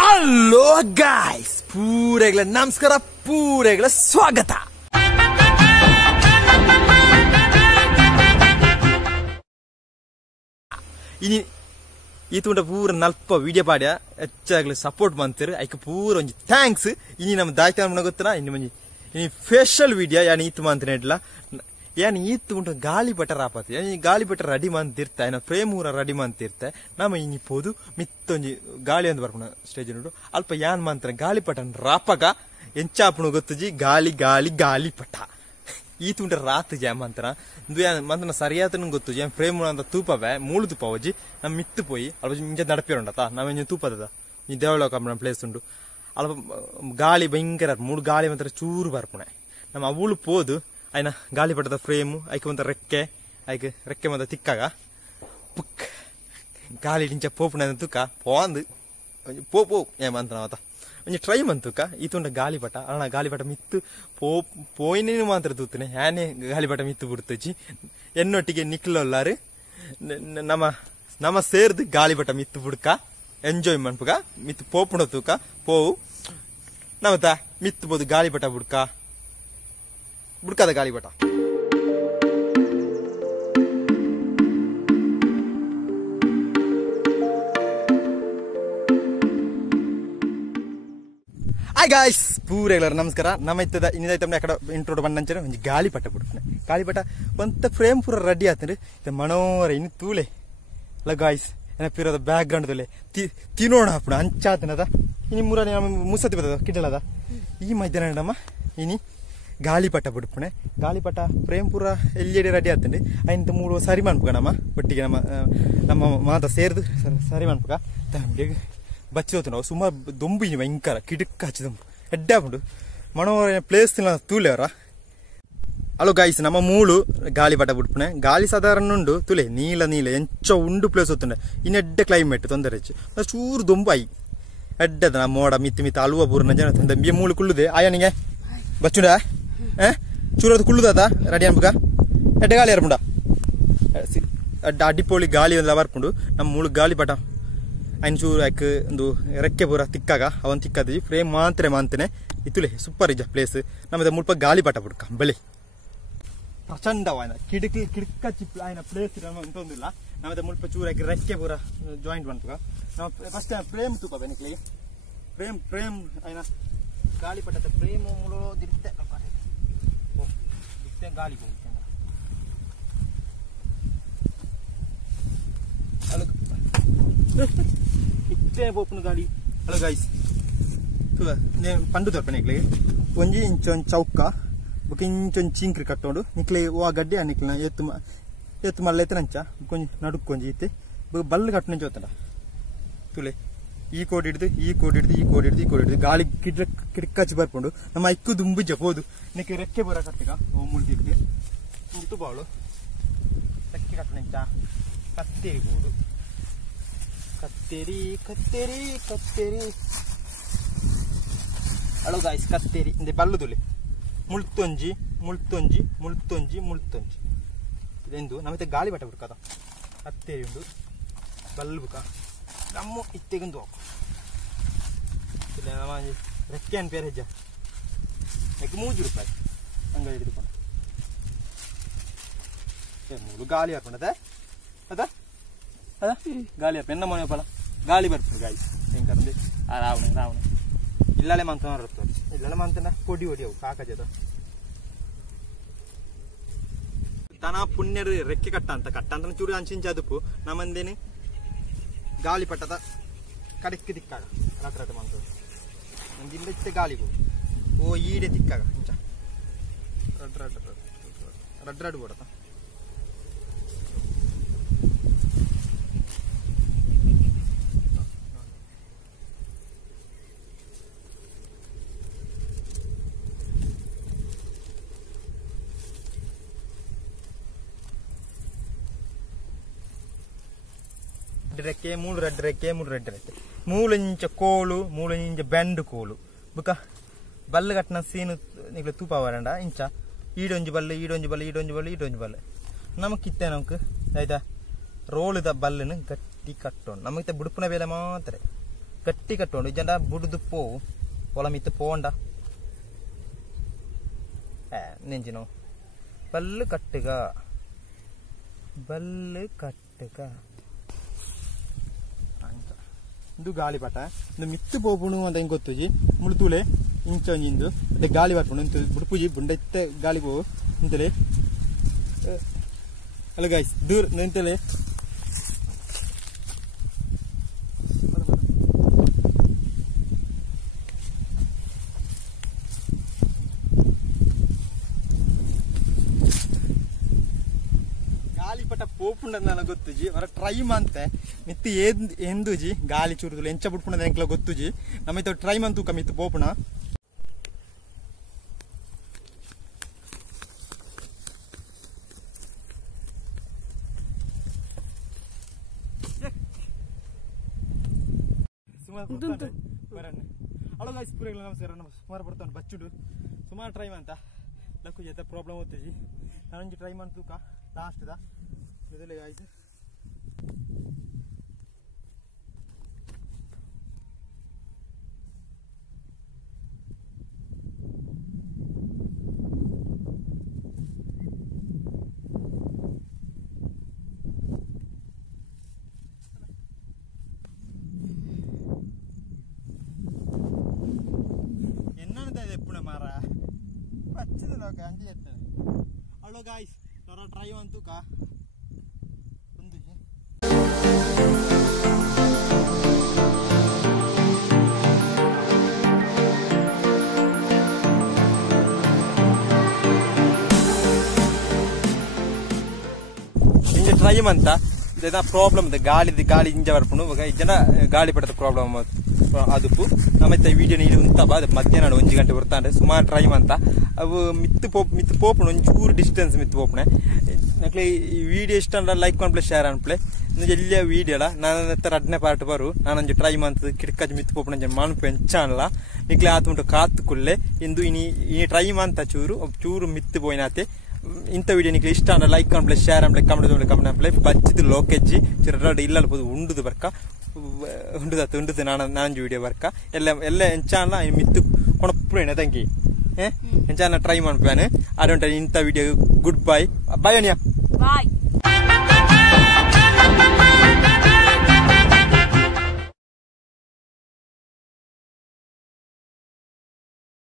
Hello guys, ಪೂರೆಗಳ ನಮಸ್ಕಾರ, ಪೂರೆಗಳ ಸ್ವಾಗತ. ಇನಿ ಈತುಂಡ ಪೂರ ನಲ್ಪ ವಿಡಿಯೋ ಪಾಡ್ಯ ಹೆಚ್ಚಾಗ್ಲಿ ಸಪೋರ್ಟ್ ಮಾಡ್ತೀರಿ ಐಕ ಪೂರ ಒಂಜಿ ಥ್ಯಾಂಕ್ಸ್. ಇನಿ ನಮ್ಮ ದಾಯ್ತ ಗೊತ್ತಾ ಇನ್ನು ಮಂಜಿ ಇನಿ ಸ್ಪೆಷಲ್ ವಿಡಿಯೋ ಯಾನ್ ಈತು ಮಾಡ್ತೀನಿ ಇಡ್ಲ ಏನ್ ಈತು ಉಂಟು ಗಾಳಿ ಬಟ ರಾಪತಿ ಈ ಗಾಳಿ ಬಟ ರೆಡಿ ಮಾಡ್ತಿರ್ತ ಏನ ಫ್ರೇಮ್ ಊರ ರೆಡಿ ಮಾಡ್ತಿರ್ತೆ ನಮ್ಮ ಇನಿ ಪೋದು ಮಿತ್ತೊಂಜಿ ಗಾಳಿ ಅಂತ ಬರ್ಪುಣ ಸ್ಟೇಜ್ ಉಂಟು ಅಲ್ಪ ಯಾನ್ ಮಾಡ್ತಾರೆ ಗಾಳಿ ಪಟನ್ ರಾಪಗ ಎಂಚಾಪುಣ ಗೊತ್ತಜಿ ಗಾಳಿ ಗಾಳಿ ಗಾಳಿ ಪಟ ಈತುಂಟ ರಾತ್ ಜಾಮ್ ಅಂತಾರ ಮಂತನ ಸರಿಯಾತ ಗೊತ್ತು ಏನ್ ಫ್ರೇಮ್ ಅಂತ ತೂಪವೇ ಮೂಳು ತೂಪ ಹೋಜಿ ನಮ್ ಮಿತ್ತು ಪೋಯಿ ಅಲ್ಪ ಇಂಜ ನಡಪಿರೋಂಡತ ನಾವೇನು ತೂಪದ ಈ ದೇವಳ ಪ್ಲೇಸ್ ಉಂಟು ಅಲ್ಪ ಗಾಳಿ ಭಯಂಕರ ಮೂಡು ಗಾಳಿ ಮಾತ್ರ ಚೂರು ಬರ್ಪುಣೆ ನಮ್ಮ ಅವಳು ಪೋದು ಆಯ್ನ ಗಾಳಿ ಪಟ್ಟದ ಫ್ರೇಮು ಐಕ ಒಂತ ರೆಕ್ಕೆ ಐಕ ರೆಕ್ಕೆ ಮಂತ ತಿಕ್ಕಾಗ ಪುಕ್ ಗಾಳಿ ಡಿಂಚ ಪೋಪುಣ ತೂಕ ಪೋಂದು ಪೋ ಏಮಂತ ನಾವತ ಒಂಜಿ ಟ್ರೈ ಮಂತುಕ ಈತುಂಡ ಗಾಳಿ ಪಟ ಅಣ್ಣ ಗಾಳಿ ಪಟ ಮಿತ್ತು ಪೋಯಿನೇನು ಮಾತ್ರ ತೂತನೆ ಯಾನೇ ಗಾಳಿ ಪಟ ಮಿತ್ತು ಬಿಡ್ತಜಿ ಎನ್ನೊಟ್ಟಿಗೆ ನಿಕ್ಲೊಲ್ಲಾರು ನಮ್ಮ ಸೇರ್ದು ಗಾಳಿ ಪಟ ಮಿತ್ತು ಬಿಡ್ಕ ಎಂಜಾಯ್ ಮನ್ಪುಗ ಮಿತ್ತು ಪೋಪುಣ ತೂಕ ಪೋವು ನಮತ ಮಿತ್ತು ಬೋದು ಗಾಳಿ ಪಟ ಬುಡ್ಕದ ಗಾಳಿ ಪಟ ಹಾಯ್ ಗಾಯ್ಸ್, ಪೂರೆಗಳರ ನಮಸ್ಕಾರ. ನಮ್ಮ ಇತ್ತದ ಇನ್ನೈತಮ್ಮನೆ ಅಕಡೆ ಇಂಟ್ರೋಡ್ ಬಂದಂಚನೆ ಒಂಜಿ ಗಾಳಿ ಪಟ ಬಿಡ್ತಾನೆ. ಗಾಳಿ ಪಟ ಒಂತ ಫ್ರೇಮ್ ಪೂರ ರೆಡಿ ಆತಂದ್ರೆ ಮನೋರ ಇನ್ನು ತೂಲೆ ಅಲ್ಲ ಗಾಯ್ಸ್ ಏನಪ್ಪಿರೋದ ಬ್ಯಾಕ್ ಗ್ರೌಂಡ್ ತೂಲೆ ತಿನ್ನೋಣ ಹಾಪುಣ ಅಂಚಾತನದ ಇನಿ ಮೂರ ಮುಸತಿ ಬರ್ತದ ಕಿಡಲದ ಈ ಮಧ್ಯಾಹ್ನ ನಮ್ಮ ಇನಿ ಗಾಳಿ ಪಟ ಬಿಡ್ಪುಣೆ. ಗಾಳಿ ಪಟ ಫ್ರೇಮ್ ಪೂರ ಎಲ್ಲಿ ರೆಡಿ ಆತಂడి ಅయింತ ಮೂರು ಸರಿ ಮಾಡ್ಪುಗ ಒಟ್ಟಿಗೆ ನಮ್ಮ ಮಾತ ಸೇರ್ದು ಸರಿ ಮಾಡ್ಪುಗ ಬಚ್ಚಿ ಹೋತು ನಾವು ಸುಮಾರು ದೊಂಬು ಇನಿ ಭಯಂಕರ ಕಿಡಕ್ ಹಚ್ಚಿದಂಬು ಎಡ್ಡೆ ಹಾಪುಂಡು ಮನೋರ ಪ್ಲೇಸ್ ತೂಲೆ ಅವರ. ಅಲೋ ಗಾಯ್ಸ್, ನಮ್ಮ ಮೂಳು ಗಾಳಿ ಪಟ ಬಿಡ್ಪುಣೆ. ಗಾಳಿ ಸಾಧಾರಣ ಉಂಡು ತುಲೆ ನೀಲ ಎಂಚ ಉಂಡು ಪ್ಲೇಸ್ ಹೋತುಂಡೆ ಇನ್ನೆಡ್ಡೆ ಕ್ಲೈಮೇಟ್ ತೊಂದರೆ ಹೆಚ್ಚು ಚೂರು ದೊಂಬು ಆಯಿ ಎಡ್ಡದ ನಮ್ಮ ಮೋಡ ಮಿತ್ತು ಅಲುವ ಬೂರ್ನ ಜನ ತಂದೆ ಮೂಳು ಕುಳ್ಳುದೆ ಆಯನಿಗೆ ಬಚ್ಚುಂಡ ಚೂರದು ಕುಳ್ಳುದಾದ ರೆಡಿ ಅನ್ಬುಗ ಎಡ್ಡೆ ಗಾಳಿ ಅರ್ಪುಂಡ ಅಡ್ಡ ಅಡ್ಡಿಪೋಳಿ ಗಾಳಿ ಒಂದು ಬರ್ಪುಂಡು ನಮ್ಮ ಮೂಳು ಗಾಳಿ ಪಟ ಅಯ್ನ ಚೂರು ಯಾಕೆ ಒಂದು ರೆಕ್ಕೆ ಪೂರ ತಿಕ್ಕಾಗ ಅವನ್ ತಿಕ್ಕದಿ ಫ್ರೇಮ್ ಮಾಂತೇನೆ ಇತ್ತುಲೆ ಸೂಪರ್ ಇಜ ಪ್ಲೇಸ್ ನಮ್ಮದ ಮುಲ್ಪ ಗಾಳಿ ಪಟ ಬಿಡ್ಕ ಬಳಿ ಪ್ರಚಂಡವಾಯ್ನ ಕಿಡಕ ಚಿಪ್ ಆಯ್ನ ಪ್ಲೇಸ್ ಇಂತೊಂದಿಲ್ಲ ನಮ್ಮದ ಮುಲ್ಪ ಚೂರು ಯಾಕೆ ರೆಕ್ಕೆ ಪೂರ ಜಾಯಿಂಟ್ ಬಂತು ನಾವು ಫಸ್ಟ್ ಫ್ರೇಮ್ ತೂಕ ಬೆನಿಕ್ಲಿ ಫ್ರೇಮ್ ಆಯ್ನ ಗಾಳಿ ಪಟ್ಟದ ಫ್ರೇಮ್ ಮುಳೋದಿರುತ್ತೆ ಗಾಳಿ ಇತ್ತೆ ಪೋಪುನ ಗಾಳಿ. ಹಲೋ ಗಾಯ್ಸ್, ಪಂಡು ತರ್ಪ ನಿಕ್ಲಿಗೆ ಒಂಜಿ ಇಂಚೊಂದು ಚೌಕ ಬುಕ್ ಇಂಚೊಂದು ಚಿಂಕ್ರಿ ಕಟ್ಟೋಡು ನಿಕ್ಲಿ ಓ ಗಡ್ಡೆ ನಿಕ್ಲಿನ ಎತ್ತು ಮಲ್ಲ ಎತ್ತನಂಚ ಕೊಂಚ ನಡುಕೊಂಜಿ ಇತ್ತೆ ಬಲ್ಲು ಕಟ್ಟನ ಜೋತಂಡ ತುಲೆ ಈ ಕೋಡ್ ಹಿಡಿದು ಗಾಳಿ ಕಿಡಕ್ಕಚ್ಚಿ ಬರ್ಕೊಂಡು ನಮ್ಮ ಐಕ್ಕು ದುಂಬು ಜಬೋದು ನಿಕ್ಕೆ ರೆಕ್ಕೆ ಬರ ಕಟ್ಟಿಗ ಓ ಮುಳ್ದಿರ್ಗೆ ಮುರ್ತು ಬಾಳು ರೆಕ್ಕೆ ಕಟ್ಟನಂಚ ಕತ್ತೇರಿಬಹುದು ಕತ್ತೇರಿ ಅಳೋ ಗಾಯ್ಸ್ ಕತ್ತೇರಿ ಇಂದೆ ಬಲ್ಲುದುಲೆ ಮುಳ್ತೊಂಜಿ ಇದೆಂದು ನಮ್ಮತ್ತೆ ಗಾಳಿ ಬಟ್ಟ ಬಿಡ್ಕದ ಕತ್ತೇರಿ ಉಂಡು ಬಲ್ಬುಕ ನಮ್ಮ ಇತ್ತೆಗೊಂದು ನಮ್ಮ ರೆಕ್ಕೆ ಅನ್ ಪೇರ್ ಹೆಜ್ಜ ನೆಕ್ ₹3 ಹಂಗ ಹಿಡಿದುಕೊಂಡು ಮೂರು ಗಾಳಿ ಹಾಕೊಂಡದ ಅದ ಗಾಳಿ ಹಾಕ ಎನ್ನ ಮನೆ ಪಲ ಗಾಳಿ ಬರ್ತದೆ ಗಾಳಿ ಹೆಂಗೆ ರಾವಣ ಇಲ್ಲೇ ಮಂತನ ಕೊಡಿ ಅವು ಕಾಕಜದ ತನ ಪುಣ್ಯರು ರೆಕ್ಕೆ ಕಟ್ಟ ಅಂತ ಚೂರು ಅಂಚಿಂಚ ಅದಪ್ಪು ನಮ್ಮಂದೇನೆ ಗಾಳಿ ಪಟ್ಟದ ಕಡಕ್ಕೆ ತಿಕ್ಕಾಗ ರಟ ಮಂತದ್ದು ಒಂದಿಲ್ಲತ್ತೆ ಗಾಳಿಗೂ ಓ ಈಡೆ ತಿಕ್ಕಾಗ ಇಂಚ ರಡ್ ಬಿಡತ್ತ ರೆಕ್ಕೆ ಮೂಳು ರೆಡ್ ರೆಕ್ಕೆ ಮೂಲಂಚ ಕೋಲು ಮೂಲಂಚ ಬೆಂಡ್ ಕೋಲು ಬುಕ ಬಲ್ಲು ಕಟ್ಟಿನ ಸೀನು ನಿಗ್ಲ ತೂಪ ಬರಂಡ ಇಂಚ ಈಡೊಂಜಿ ಬಲ್ಲೆ ನಮಕಿತ್ತೆ ಆಯ್ತಾ ರೋಲ್ ದ ಬಲ್ಲನ್ನು ಗಟ್ಟಿ ಕಟ್ಟೋಣ ನಮಗೆ ಬುಡುಪುನ ಬೇಲೆ ಮಾತ್ರ ಕಟ್ಟಿ ಕಟ್ಟೋಂಡು ಇಜ್ಜಂಡ ಬುಡ್ದು ಪೋವು ಹೊಲ ಮಿತ್ತು ಪೋಂಡ ನೆಂಜಿನೋ ಬಲ್ಲು ಕಟ್ಟುಗ ಅಂತ ಇದು ಗಾಳಿಪಟ ಇದು ಮಿತ್ತು ಪೋಪುಣು ಅಂತ ಹೆಂಗೆ ಗೊತ್ತುಜಿ ಮುಳುತೂಲೆ ಇಂಚೊಂಜಿಂದು ಅದೇ ಗಾಳಿ ಪಟ್ಪುಣು ಇಂತ ಬುಡ್ಪುಜಿ ಬುಂಡೈತೆ ಗಾಳಿ ಪೋವು ಇಂತಲೇ ಅಲ್ಲ ಗಾಯ್ಸ್ ದೂರ ನಿಂತಲೇ ಗಾಳಿಪಟ ಪೋಪುಂಡ ಗೊತ್ತುಜಿ ಅವರ ಟ್ರೈ ಮಂತೆ ಮಿತ್ತು ಎಂದುಜಿ ಗಾಳಿ ಚೂರುದು ಎಂಚ ಬಿಟ್ಪುಂಡ ಎಂಕ್ಲ ಗೊತ್ತುಜಿ ನಮ್ಮಿತ್ತ ಟ್ರೈ ಮಂತು ಮಿತ್ತು ಪೋಪುಣ ಹಲೋ ಗಾಯ್ಸ್ ಪೂರೈಗಳು ನಮಸ್ಕಾರ ಸುಮಾರು ಬರ್ತಾನೆ ಬಚ್ಚುಡು ಸುಮಾರು ಟ್ರೈ ಮಂತ ಲಕ್ಕು ಜೊತೆ ಪ್ರಾಬ್ಲಮ್ ಹೋಗ್ತೀವಿ ನಾನೊಂದು ಟ್ರೈ ಮಾಡ್ತೂಕ ಲಾಸ್ಟ್ದ ಮೊದಲೇ ಆಯ್ತು ఎప్పుడు మారా పచ్చిది ఒక అంజి చెప్తాను హలో గాయ్స్ త్వర ట్రై అంతుక ఉంది ఇంక ట్రై అంతా ಇದ ಪ್ರಾಬ್ಲಮ್ ಇದೆ ಗಾಳಿ ಇಂಜ ಬರ್ಪುನು ಇಜ್ಜನ ಗಾಳಿ ಪಡದ ಪ್ರಾಬ್ಲಮ್ ಅದುಪು ನಮ್ಮತ್ತ ವಿಡಿಯೋ ನೀಡಿ ಉಂತ ಬಾದ ಮಧ್ಯಾಹ್ನ 1 ಗಂಟೆ ಬರ್ತಾಂಡೆ ಸುಮಾರು ಟ್ರೈಮ್ ಅಂತ ಅವು ಮಿತ್ತು ಪೋಪುಣ ಒಂಚೂರು ಡಿಸ್ಟೆನ್ಸ್ ಮಿತ್ತು ಪೋಪುಣೆ ನಕ್ಲೆ ಈ ವಿಡಿಯೋ ಇಷ್ಟ ಅಂದ್ರೆ ಲೈಕ್ ಮಾಡ್ಪ್ಲೆ ಶೇರ್ ಅನ್ಪ್ಲೆ ಎಲ್ಲಿಯ ವಿಡಿಯೋಲ ನಾನು ಹತ್ರ 2ನೇ ಪಾರ್ಟ್ ಬರು ನಾನೊಂದು ಟ್ರೈ ಮಂತ್ ಕಿಡ್ಕಜ್ ಮಿತ್ತು ಪೋಪುಣ ಮನ್ಪು ಎಂಚಾನಲ್ಲ ನಿಕ್ಲೆ ಆತುಂಟು ಕಾತು ಕುಲ್ಲೆ ಇಂದು ಈ ಟ್ರೈ ಮಂತ ಚೂರು ಮಿತ್ತು ಪೋಯಿನಾತೆ ಇಂಥ ವಿಡಿಯೋ ನಿಮಗೆ ಇಷ್ಟ ಅಂದ್ರೆ ಲೈಕ್ ಮಾಡ್ಪ್ಲೆ ಶೇರ್ ಮಾಡ್ಪ್ಲೆ ಕಮೆಂಟ್ ಮಾಡ್ಪ್ಲೆ ಬಚ್ಚಿದ ಲೋಕೆಜ್ಜಿ ಚಿರಡು ಇಲ್ಲ ಉಂಡುದು ಬರ್ಕ ಉಂಡುದು ನಾನಂಜು ವಿಡಿಯೋ ಬರ್ಕ ಎಲ್ಲ ಎಂಚಾನ ಮಿತ್ತು ಕೊಣಪ್ಪುಣ ತಂಗಿ ಎಂಚಾನ ಟ್ರೈ ಮಾಡ್ಪ್ಯಾನೆ ಅದೊಂಟ ಇಂಥ ವಿಡಿಯೋ ಗುಡ್ ಬೈ ಬಾಯ್ ಅನಿಯಾ ಬಾಯ್.